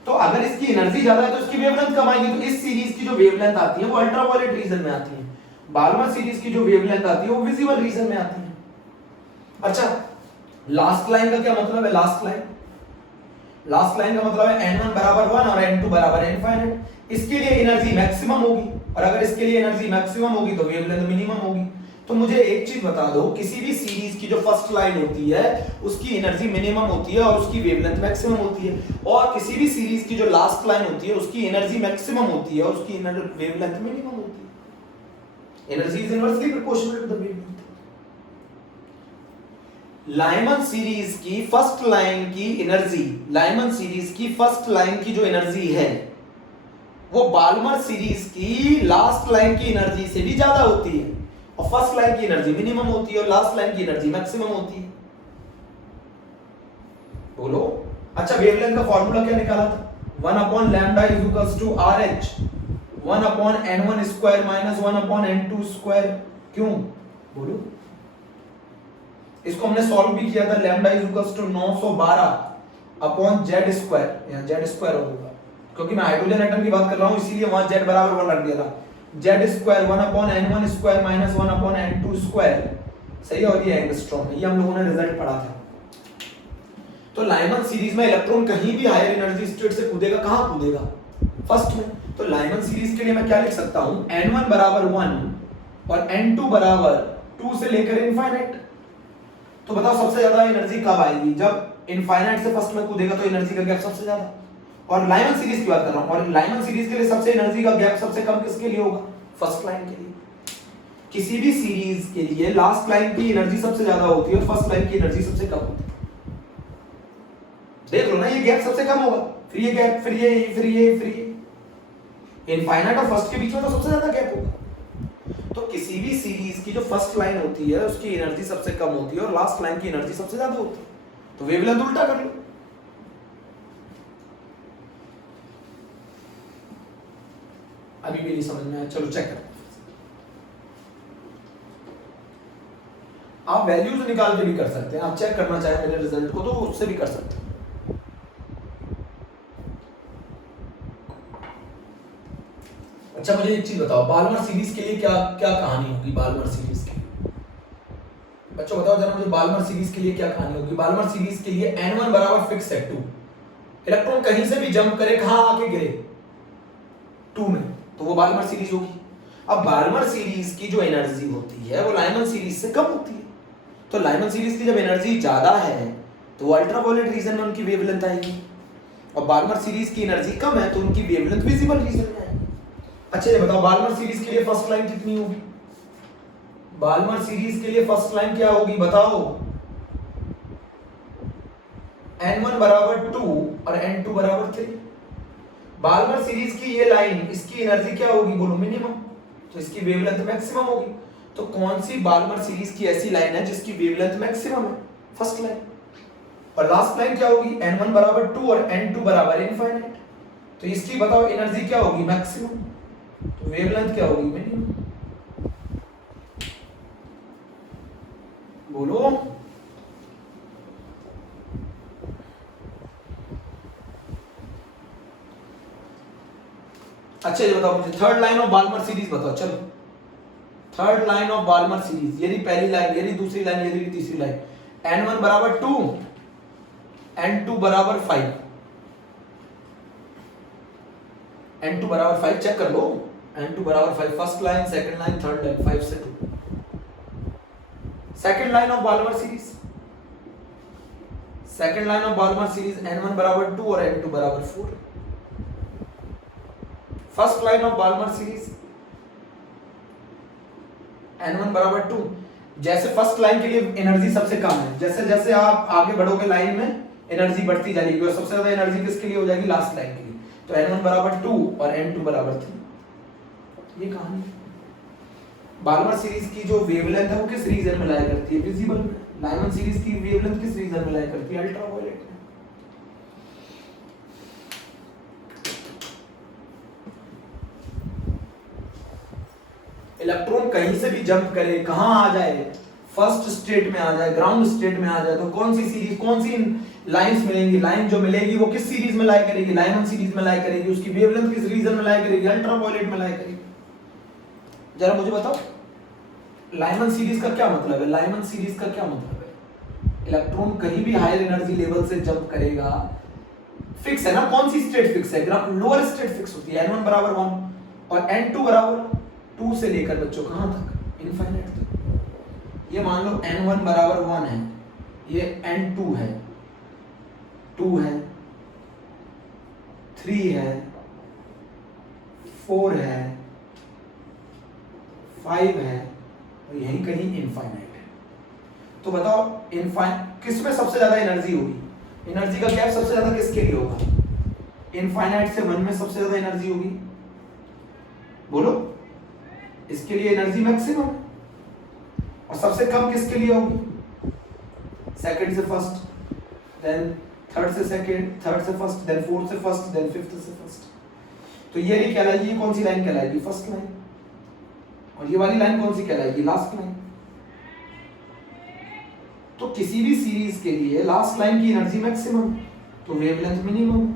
तो अगर इसकी एनर्जी ज्यादा है तो इसकी वेवलेंथ कम आएगी। तो इस सीरीज की जो वेवलेंथ आती है वो अल्ट्रावायलेट रीजन में आती है। बाल्मर सीरीज की जो वेवलेंथ आती है वो विजिबल रीजन में आती है। अच्छा लास्ट लाइन का क्या मतलब है? लास्ट लाइन का मतलब है n1 बराबर 1 और n2 बराबर इनफाइनाइट। इसके लिए एनर्जी मैक्सिमम होगी, और अगर इसके लिए एनर्जी मैक्सिमम होगी तो वेवलेंथ मिनिमम होगी। तो मुझे एक चीज बता दो, किसी भी सीरीज की जो फर्स्ट लाइन होती है उसकी एनर्जी मिनिमम होती है और उसकी वेवलेंथ मैक्सिमम होती है, और किसी भी सीरीज की जो लास्ट लाइन होती है उसकी एनर्जी मैक्सिमम होती है और उसकी वेवलेंथ मिनिमम होती है। Energy is inversely proportional to the wavelength. Lyman series की फर्स्ट लाइन की एनर्जी, लाइमन सीरीज की फर्स्ट लाइन की जो एनर्जी है वो बाल्मर सीरीज की लास्ट लाइन की एनर्जी से भी ज्यादा होती है, और फर्स्ट लाइन की एनर्जी मिनिमम होती है और लास्ट लाइन की एनर्जी मैक्सिमम होती है। बोलो। अच्छा वेवलेंथ का फॉर्मूला क्या निकाला था? 1 upon lambda is equals to RH 1 upon n1 square minus 1 upon n2 square। क्यों? बोलो। इसको हमने सॉल्व भी किया था, lambda is equals to 912 upon z square, यहां z स्क्वायर होगा क्योंकि मैं हाइड्रोजन एटम की बात कर रहा हूं इसीलिए वहां z बराबर 1 रख दिया था। z square 1 upon n1 square minus 1 upon n2 square, सही है। और ये एंगस्ट्रॉम है, ये हम लोगों ने रिजल्ट पढ़ा था। तो लाइमन सीरीज में इलेक्ट्रॉन कहीं भी हायर एनर्जी स्टेट से कूदेगा, कहां कूदेगा? फर्स्ट में। तो लाइमन सीरीज के लिए मैं क्या लिख सकता हूं? n1 बराबर 1 और n2 बराबर 2 से लेकर इनफाइनाइट। तो बताओ सबसे ज्यादा एनर्जी कब आएगी? जब इनफाइनाइट से फर्स्ट में कूदेगा तो एनर्जी का गैप सबसे ज्यादा। और लाइमन सीरीज की बात कर रहा हूं, और लाइमन सीरीज के लिए सबसे एनर्जी का गैप सबसे कम किसके लिए होगा? फर्स्ट लाइन के लिए। किसी भी सीरीज के लिए लास्ट लाइन की एनर्जी सबसे ज्यादा होती है और फर्स्ट लाइन की एनर्जी सबसे कम होती है। देख लो ना, ये गैप सबसे कम होगा, फिर ये गैप, फिर ये इनफाइनाइट और फर्स्ट के बीच में तो सबसे ज्यादा गैप होगा। तो किसी भी सीरीज की जो फर्स्ट लाइन होती है उसकी एनर्जी सबसे कम होती है और लास्ट लाइन की एनर्जी सबसे ज्यादा होती है, तो वेवलेंथ उल्टा कर लो। अभी भी नहीं समझ में आया, चलो चेक करते हैं। आप वैल्यूज निकाल के भी कर सकते हैं, आप चेक करना चाहे मेरे रिजल्ट को तो उससे भी कर सकते हैं। अच्छा मुझे एक चीज बताओ, बाल्मर सीरीज के लिए क्या क्या कहानी होगी? बाल्मर सीरीज के लिए बच्चों बताओ जरा मुझे, बाल्मर सीरीज के लिए क्या कहानी होगी? बाल्मर सीरीज के लिए n1 बराबर फिक्स है 2, इलेक्ट्रॉन कहीं से भी जंप करे कहां आके गिरे 2 में, तो वो बाल्मर सीरीज होगी। अब बाल्मर सीरीज की जो एनर्जी होती है वो लाइमन सीरीज से कम होती है, तो लाइमन सीरीज की जब एनर्जी ज्यादा है तो वो अल्ट्रावायलेट रीजन में उनकी वेवलेंथ आएगी, और बाल्मर सीरीज की एनर्जी कम है तो उनकी वेवलेंथ विजिबल रीजन में आएगी। अच्छा ये बताओ बाल्मर सीरीज के लिए फर्स्ट लाइन कितनी होगी? बाल्मर सीरीज के लिए फर्स्ट लाइन क्या होगी बताओ? n1 बराबर 2 और n2 बराबर 3। बाल्मर सीरीज की ये लाइन, इसकी एनर्जी क्या होगी बोलो? मिनिमम, तो इसकी वेवलेंथ मैक्सिमम होगी। तो कौन सी बाल्मर सीरीज की ऐसी लाइन है जिसकी वेवलेंथ मैक्सिमम है? First line. और लास्ट लाइन क्या होगी? n1 बराबर 2 और n2 बराबर इनफाइनाइट, तो इसकी बताओ एनर्जी क्या होगी? मैक्सिमम, तो वेवलेंथ क्या होगी? मिनिमम। बोलो। अच्छा ये बताओ मुझे third line of Balmer series बताओ। चलो third line of Balmer series, यदि पहली लाइन, यदि दूसरी लाइन, यदि तीसरी लाइन, n1 बराबर 2, n2 बराबर 5, n2 बराबर 5 चेक कर लो, n2 बराबर 5 first line, second line, third line, 5 से 2। Second line of Balmer series, second line of Balmer series n1 बराबर 2 और n2 बराबर 4। First line of Balmer series n1 बराबर 2, जैसे फर्स्ट लाइन के लिए एनर्जी सबसे कम है, जैसे जैसे आप आगे बढ़ोगे लाइन में एनर्जी बढ़ती जाएगी और सबसे ज्यादा एनर्जी किसके लिए हो जाएगी? लास्ट लाइन के लिए, तो n1 बराबर 2 और n2 बराबर 3। ये कहानी बाल्मर सीरीज की जो वेवलेंथ है वो किस रीजन में लाया करती है? विजिबल में। लाइमन सीरीज की वेवलेंथ किस रीजन में लाया करती है? अल्ट्रावायलेट में। इलेक्ट्रॉन कहीं से भी जंप करे कहां आ जाए? फर्स्ट स्टेट में आ जाए, ग्राउंड स्टेट में आ जाए, तो कौन सी सीरीज, कौन सी लाइंस मिलेंगी? लाइन जो मिलेगी वो किस सीरीज में लाया करेगी? लाइमन सीरीज में लाया करेगी। उसकी वेवलेंथ किस रीजन में लाया करेगी? अल्ट्रावायलेट में लाया करेगी। जरा मुझे बताओ लाइमन सीरीज का क्या मतलब है? लाइमन सीरीज का क्या मतलब है? इलेक्ट्रॉन कहीं भी हायर एनर्जी लेवल से जंप करेगा, फिक्स है ना? कौन सी स्टेट फिक्स है? लोअर स्टेट फिक्स होती है, n1 बराबर 1 और n2 बराबर 2 से लेकर बच्चों कहां तक? इनफाइनाइट तक। ये मान लो n1 बराबर 1 है, ये n2 है, 2 है, 3 है, 4 है, 5 है और यही कहीं इनफाइनाइट है। तो बताओ किसमें सबसे ज्यादा एनर्जी होगी? एनर्जी का गैप सबसे ज्यादा किसके लिए होगा? इनफाइनाइट से 1 में सबसे ज्यादा एनर्जी होगी, बोलो। इसके लिए एनर्जी मैक्सिमम है। और सबसे कम किसके लिए होगी? सेकंड से फर्स्ट, देन थर्ड से सेकंड, थर्ड से फर्स्ट, देन फोर्थ से फर्स्ट, देन फिफ्थ से फर्स्ट। तो ये कहलाएगी, कौन सी लाइन कहलाएगी? First line. और ये वाली लाइन कौन सी कहलाएगी? Last line. तो किसी भी सीरीज के लिए लास्ट लाइन की एनर्जी मैक्सिमम तो वेवलेंथ मिनिमम।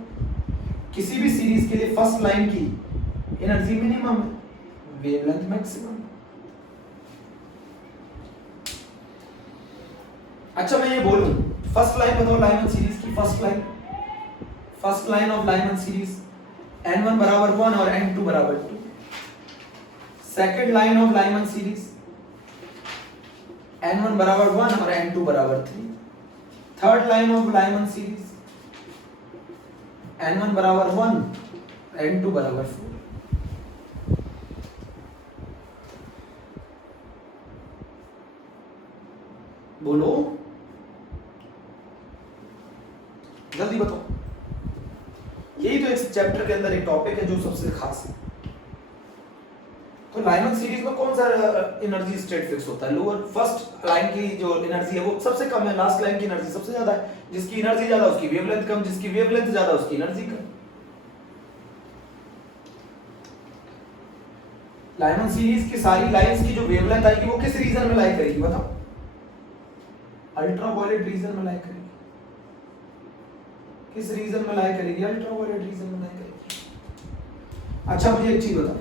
किसी भी सीरीज के लिए फर्स्ट लाइन की एनर्जी मिनिमम, वेवलेंथ मैक्सिमम। अच्छा मैं ये बोलूं, फर्स्ट लाइन बताओ लाइमन सीरीज की। First line of Lyman series n1 बराबर 1 और n2 बराबर 2। Second line of Lyman series n1 बराबर 1 और n2 बराबर 3। Third line of Lyman series n1 बराबर 1 n2 बराबर 4। बोलो जल्दी बताओ। यही तो इस चैप्टर के अंदर एक टॉपिक है जो सबसे खास है। तो लाइमन सीरीज में कौन सा एनर्जी स्टेट फिक्स होता है? लोअर फर्स्ट लाइन की जो एनर्जी है वो सबसे कम है, लास्ट लाइन की एनर्जी सबसे ज्यादा है। जिसकी एनर्जी ज्यादा उसकी वेवलेंथ कम, जिसकी वेवलेंथ ज्यादा उसकी एनर्जी कम। लाइमन सीरीज की सारी लाइंस की जो वेवलेंथ आएगी वो किस रीजन में लाई करेगी बताओ? अल्ट्रावायलेट रीजन में लाई करेगी। किस रीजन में लाई करेगी? अल्ट्रावायलेट रीजन में लाई करेगी। अच्छा मुझे एक चीज बताओ,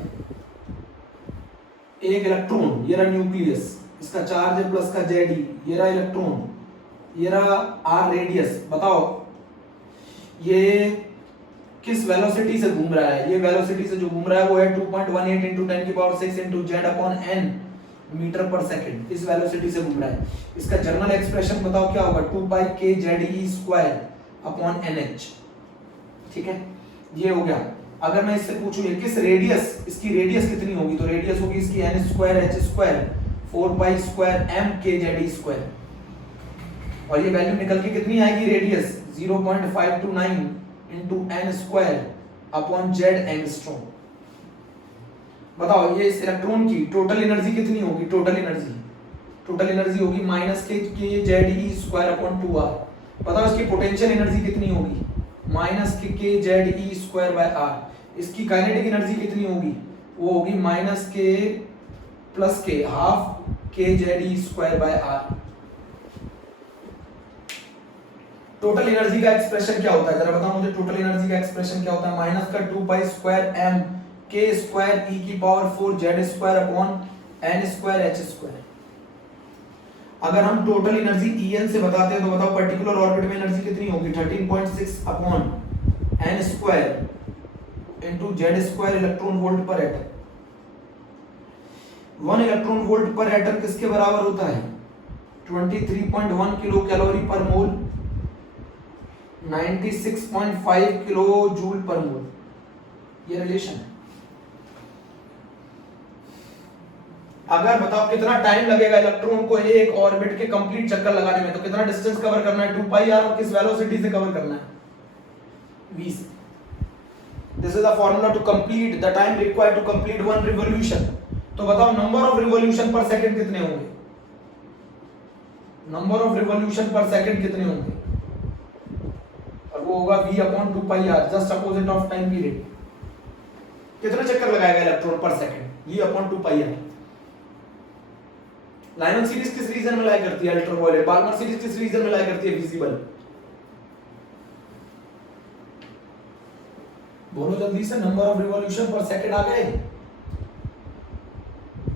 एक इलेक्ट्रॉन, ये रहा न्यूक्लियस, इसका चार्ज है प्लस का जेड, ये रहा इलेक्ट्रॉन, ये रहा आर रेडियस, बताओ ये किस वेलोसिटी से घूम रहा है? ये वेलोसिटी से जो घूम रहा है वो है 2.18 × 10⁶ × z/n मीटर पर सेकंड। इस वेलोसिटी से घूम रहा है। इसका जर्नल एक्सप्रेशन बताओ क्या होगा? 2πkZe²/nh। ठीक है, ये हो गया। अगर मैं इससे पूछूं ये किस रेडियस, इसकी रेडियस कितनी होगी, तो रेडियस होगी इसकी n²h² 4π²m/kZe²। और ये वैल्यू निकल के कितनी आएगी? Radius 0.529 × n²/z angstrom. बताओ ये इस इलेक्ट्रॉन की टोटल एनर्जी कितनी होगी? टोटल एनर्जी होगी -kZe²/2r। बताओ इसकी पोटेंशियल एनर्जी कितनी होगी? -kZe²/r। इसकी काइनेटिक एनर्जी कितनी होगी? वो होगी -k + k ½ kZe²/r। Total energy का एक्सप्रेशन क्या होता है जरा बताओ मुझे? टोटल एनर्जी का एक्सप्रेशन क्या होता है? -2π²m k²e⁴z²/n²h²। अगर हम टोटल एनर्जी En से बताते हैं तो बताओ पर्टिकुलर ऑर्बिट में एनर्जी कितनी होगी? 13.6/n² × z² इलेक्ट्रॉन वोल्ट पर एटम। 1 इलेक्ट्रॉन वोल्ट पर एटम किसके बराबर होता है? 23.1 किलो कैलोरी पर मोल, 96.5 किलो जूल पर मोल। ये रिलेशन है। अगर बताओ कितना टाइम लगेगा इलेक्ट्रॉन को एक ऑर्बिट के कंप्लीट चक्कर लगाने में, तो कितना डिस्टेंस कवर करना है? 2πr। और किस वेलोसिटी से कवर करना है? v से। This is the formula to complete the time required to complete 1 revolution. तो बताओ नंबर ऑफ रिवॉल्यूशन पर सेकंड कितने होंगे? नंबर ऑफ रिवॉल्यूशन पर सेकंड कितने होंगे? और वो होगा v/2πr, just opposite of time period. कितने चक्कर लगाएगा इलेक्ट्रॉन पर सेकंड? v/2πr। लाइमन सीरीज किस रीजन में लाई करती है? अल्ट्रावायलेट। बाल्मर सीरीज किस रीजन में लाई करती है? विजिबल। बोलो जल्दी से, नंबर ऑफ रिवॉल्यूशन पर सेकंड आ गए?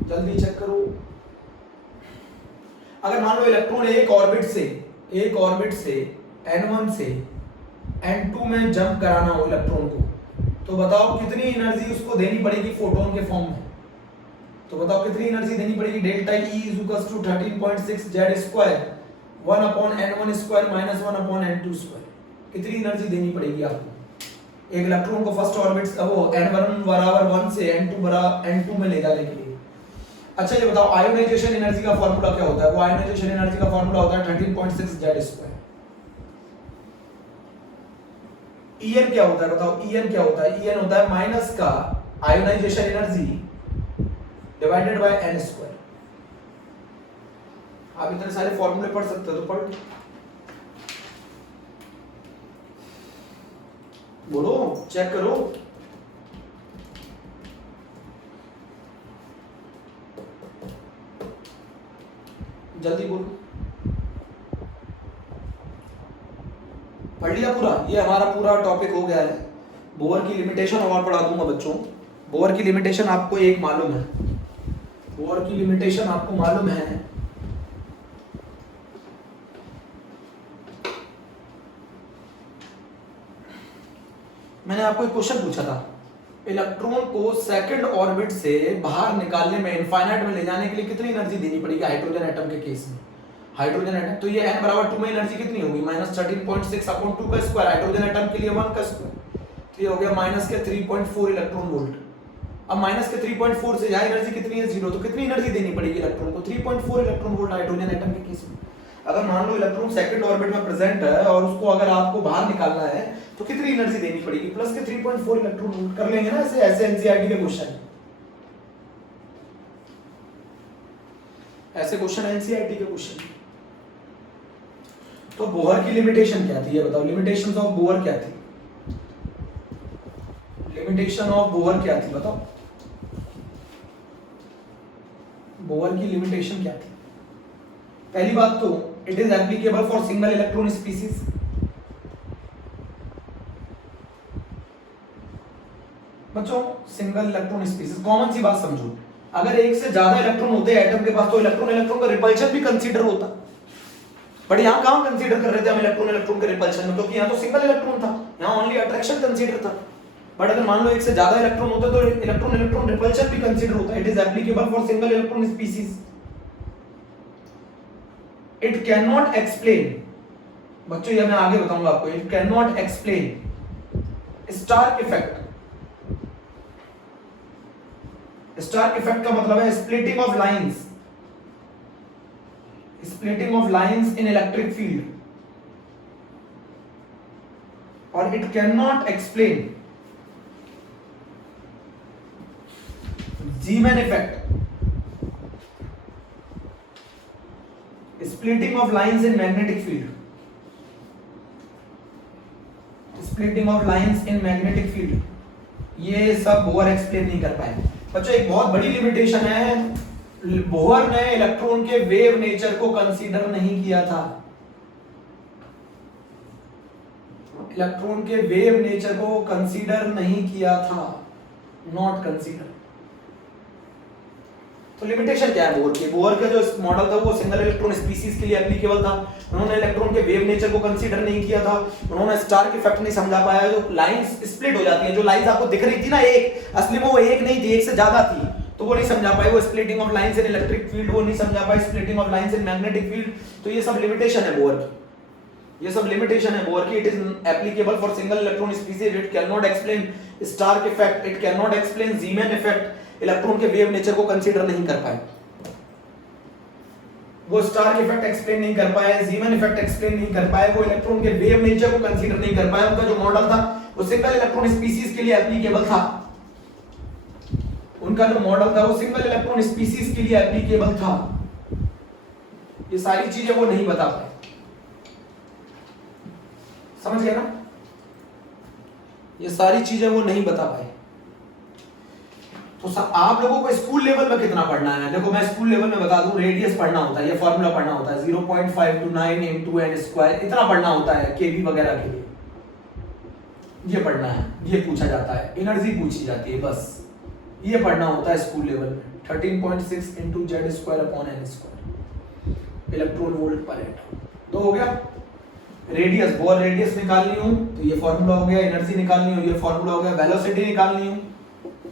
जल्दी चेक करो। अगर मान लो इलेक्ट्रॉन एक ऑर्बिट से n1 से n2 में जंप कराना हो इलेक्ट्रॉन को, तो बताओ कितनी एनर्जी उसको देनी पड़ेगी फोटोन के फॉर्म में? तो बताओ कितनी एनर्जी देनी पड़ेगी? Delta E = 13.6 z² 1/n1² - 1/n2²। कितनी एनर्जी देनी पड़ेगी आपको एक इलेक्ट्रॉन को फर्स्ट ऑर्बिट वो n1 बराबर 1 से n2 में ले जाने के लिए? अच्छा ये बताओ आयोनाइजेशन एनर्जी का फार्मूला क्या होता है? वो आयोनाइजेशन एनर्जी का फार्मूला होता है 13.6 z²। En क्या होता है बताओ? En क्या होता है? En होता है माइनस का ionisation energy divided bye n²। आप इतने सारे फॉर्मूले पढ़ सकते हो तो पढ़। बोलो, चेक करो। जल्दी बोलो। पढ़ लिया पूरा? ये हमारा पूरा टॉपिक हो गया है। बोर की लिमिटेशन और पढ़ा दूंगा बच्चों। बोर की लिमिटेशन आपको एक मालूम है? बोर की लिमिटेशन आपको मालूम है? मैंने आपको एक क्वेश्चन पूछा था, इलेक्ट्रॉन को सेकंड ऑर्बिट से बाहर निकालने में, इनफाइनाइट में ले जाने के लिए कितनी एनर्जी देनी पड़ेगी हाइड्रोजन एटम के केस में? हाइड्रोजन एटम तो ये n = 2 में एनर्जी कितनी होगी? -13.6/2 का स्क्वायर। हाइड्रोजन एटम के लिए 1 का स्क्वायर, तो ये हो गया -3.4 इलेक्ट्रॉन वोल्ट। अब -3.4 से यहाँ एनर्जी कितनी है? 0। तो कितनी एनर्जी देनी पड़ेगी इलेक्ट्रॉन को? 3.4 इलेक्ट्रॉन वोल्ट हाइड्रोजन एटम के केस में। अगर मान लो इलेक्ट्रॉन सेकंड ऑर्बिट में प्रेजेंट है और उसको अगर आपको बाहर निकालना है तो कितनी एनर्जी देनी पड़ेगी? प्लस के 3.4 इलेक्ट्रॉन वोल्ट। कर लेंगे ना ऐसे एनसीईआरटी के क्वेश्चन। ऐसे क्वेश्चन एनसीईआरटी के क्वेश्चन। तो बोहर की लिमिटेशन क्या थी ये बताओ, लिमिटेशन ऑफ बोहर क्या थी, लिमिटेशन ऑफ बोहर क्या थी बताओ, बोहर की लिमिटेशन क्या थी। पहली बात तो it is applicable for single electron species, बच्चों सिंगल इलेक्ट्रॉन स्पीसीज कॉमन सी बात समझो, अगर एक से ज्यादा इलेक्ट्रॉन होते हैं एटम के पास तो इलेक्ट्रॉन इलेक्ट्रॉन का रिपल्शन भी कंसीडर होता, बट यहां कहां कंसीडर कर रहे थे हम इलेक्ट्रॉन इलेक्ट्रॉन के रिपल्शन में, क्योंकि यहां तो सिंगल इलेक्ट्रॉन था, यहां ओनली अट्रैक्शन कंसीडर था। बट अगर मान लो एक से ज्यादा इलेक्ट्रॉन होते तो इलेक्ट्रॉन इलेक्ट्रॉन रिपल्शन भी कंसीडर होता। It is applicable for single electron species. It can not explain, बच्चों ये मैं आगे बताऊंगा आपको, it can not explain Stark effect. Stark effect का मतलब है splitting of lines, splitting of lines in electric field, और it can not explain Zeeman effect, splitting of lines in magnetic field, splitting of lines in magnetic field, ये सब Bohr explain नहीं कर पाए। बच्चों एक बहुत बड़ी लिमिटेशन है, बोहर ने इलेक्ट्रॉन के वेव नेचर को कंसीडर नहीं किया था, इलेक्ट्रॉन के वेव नेचर को कंसीडर नहीं किया था, नॉट कंसीडर। तो लिमिटेशन क्या है बोहर की, बोहर का जो मॉडल था वो सिंगल इलेक्ट्रॉन स्पीसीज के लिए एप्लीकेबल था, उन्होंने इलेक्ट्रॉन के वेव नेचर को कंसीडर नहीं किया था, उन्होंने स्टार्क इफेक्ट नहीं समझा पाया, जो लाइंस स्प्लिट हो जाती हैं, जो लाइंस आपको दिख रही थी ना एक, असली में वो एक नहीं थी, एक से ज्यादा थी, तो वो नहीं समझा पाए, वो splitting of lines in electric field वो नहीं समझा पाए, splitting of lines in magnetic field, तो ये सब लिमिटेशन है बोहर की, ये सब लिमिटेशन है बोहर की। It is applicable for single electron species, it can not explain Stark effect, it can not explain Zeeman effect, electron के वेव नेचर को कंसीडर नहीं कर पाए, वो स्टार्क इफेक्ट एक्सप्लेन नहीं कर पाए, जीमैन इफेक्ट एक्सप्लेन नहीं कर पाए, वो इलेक्ट्रॉन के वेव नेचर को कंसीडर नहीं कर पाए, उनका जो मॉडल था वो सिंगल इलेक्ट्रॉन स्पीसीज के लिए एप्लीकेबल था, उनका जो मॉडल था वो सिंगल इलेक्ट्रॉन स्पीसीज के लिए एप्लीकेबल था, ये सारी चीजें वो नहीं बता पाए, समझ गए ना, ये सारी चीजें वो नहीं बता पाए। तो आप लोगों को स्कूल लेवल में कितना पढ़ना है, देखो मैं स्कूल लेवल में बता दूं, रेडियस पढ़ना होता है, ये फॉर्मूला पढ़ना होता है 0.529 into n स्क्वायर, इतना पढ़ना होता है केवी वगैरह के लिए, ये पढ़ना है, ये पूछा जाता है, एनर्जी पूछी जाती है, बस ये पढ़ना होता है स्कूल लेवल में, 13.6 into z square upon n square electron volt पर एटम। तो हो गया रेडियस, बोहर रेडियस निकालनी हो तो ये फॉर्मूला हो गया, एनर्जी निकालनी हो ये फॉर्मूला हो गया, वेलोसिटी निकालनी हो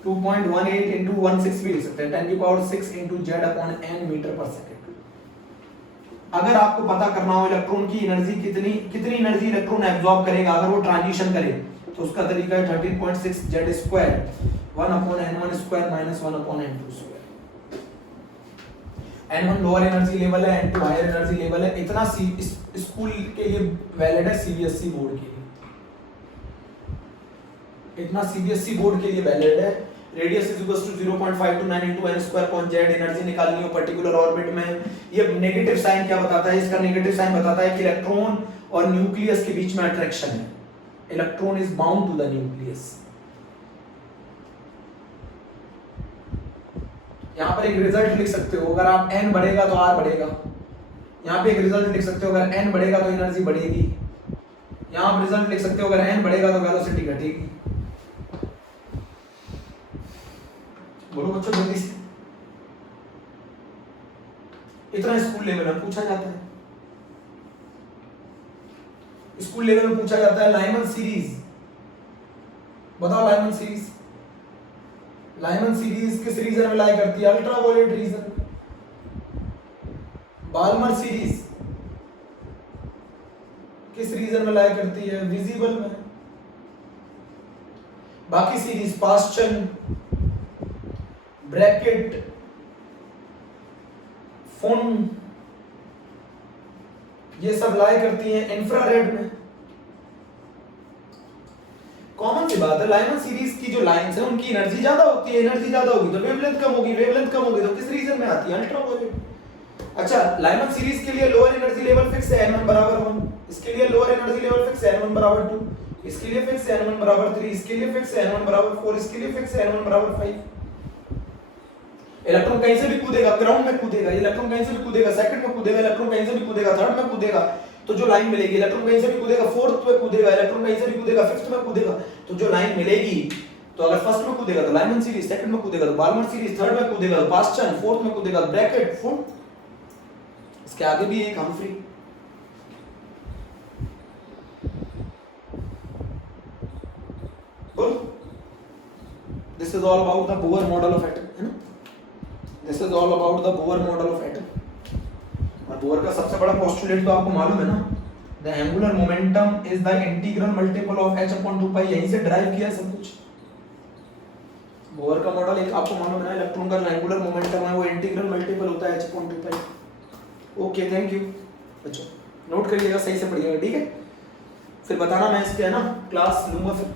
2.18 into 16 भी लिख सकते हैं, 10 की power 6 into z upon n metre पर सेकंड। अगर आपको पता करना हो इलेक्ट्रॉन की एनर्जी कितनी एनर्जी इलेक्ट्रॉन एब्जॉर्ब करेगा अगर वो ट्रांजिशन करे, तो उसका तरीका है 13.6 z square 1 upon n1 square minus 1 upon n2 square. n1 lower energy level है, n2 हायर एनर्जी लेवल है, इतना स्कूल के लिए वैलिड है, सीबीएसई बोर्ड के लिए इतना सीबीएसई बोर्ड के लिए वैलिड है। Radius is equal to 0.529 into n square upon z, energy निकालनी हो पर्टिकुलर ऑर्बिट में। ये नेगेटिव साइन क्या बताता है, इसका नेगेटिव साइन बताता है कि इलेक्ट्रॉन और न्यूक्लियस के बीच में अट्रैक्शन है, electron is bound to the nucleus. यहां पर एक रिजल्ट लिख सकते हो, अगर आप n बढ़ेगा तो r बढ़ेगा, यहां पे एक रिजल्ट लिख सकते हो, अगर n बढ़ेगा तो एनर्जी बढ़ेगी, यहां आप रिजल्ट लिख सकते हो, अगर n बढ़ेगा तो वेलोसिटी घटेगी। बोलो बच्चों जल्दी से, इतना स्कूल लेवल में पूछा जाता है, स्कूल लेवल में पूछा जाता है। लाइमन सीरीज बताओ, लाइमन सीरीज, लाइमन सीरीज किस रीजन में लाई करती है, अल्ट्रावायलेट रीजन। बाल्मर सीरीज किस रीजन में लाई करती है, विजिबल में। बाकी सीरीज पास्चन, ब्रैकेट, फोन, ये सब लाई करती हैं इंफ्रारेड में। कॉमन सी बात है, लाइमन सीरीज की जो लाइंस है उनकी एनर्जी ज्यादा होती है, एनर्जी ज्यादा होगी तो वेवलेंथ कम होगी, वेवलेंथ कम होगी तो किस रीजन में आती है, अल्ट्रावायलेट। अच्छा, लाइमन सीरीज के लिए लोअर एनर्जी लेवल फिक्स है n1 बराबर 1, इसके लिए लोअर एनर्जी लेवल फिक्स है n1 बराबर 2, इसके लिए फिक्स है n1 बराबर 3, इसके लिए फिक्स है n1 बराबर 4, इसके लिए फिक्स है n1 बराबर 5। इलेक्ट्रॉन कहीं से भी कूदेगा, ग्राउंड में कूदेगा, इलेक्ट्रॉन कहीं से भी कूदेगा, सेकंड में कूदेगा, इलेक्ट्रॉन कहीं से भी कूदेगा, थर्ड में कूदेगा, तो जो लाइन मिलेगी, इलेक्ट्रॉन कहीं से भी कूदेगा, फोर्थ में कूदेगा, इलेक्ट्रॉन कहीं से भी कूदेगा, फिफ्थ में कूदेगा, तो जो लाइन मिलेगी, तो अगर फर्स्ट में कूदेगा तो लाइमन सीरीज, सेकंड में कूदेगा तो बाल्मर सीरीज, थर्ड में कूदेगा तो बास्चन, फोर्थ में कूदेगा तो ब्रैकेट, फुट। इसके आगे भी एक हम्फ्री। बोल, this is all about the Bohr model of atom, है ना? This is all about the Bohr model of atom. और बोर का सबसे बड़ा पोस्टुलेट तो आपको मालूम है ना, the angular momentum is the integral multiple of h upon 2 पाई, यहीं से ड्राइव किया सब कुछ। बोर का मॉडल एक आपको मालूम है ना, इलेक्ट्रॉन का जो एंगुलर मोमेंटम है वो इंटीग्रल मल्टीपल होता है h upon 2 pi. Okay, thank you. अच्छा, नोट करिएगा, सही से पढ़िएगा, ठीक है? फिर बताना, मैं इस पे है ना क्लास लूंगा फिर।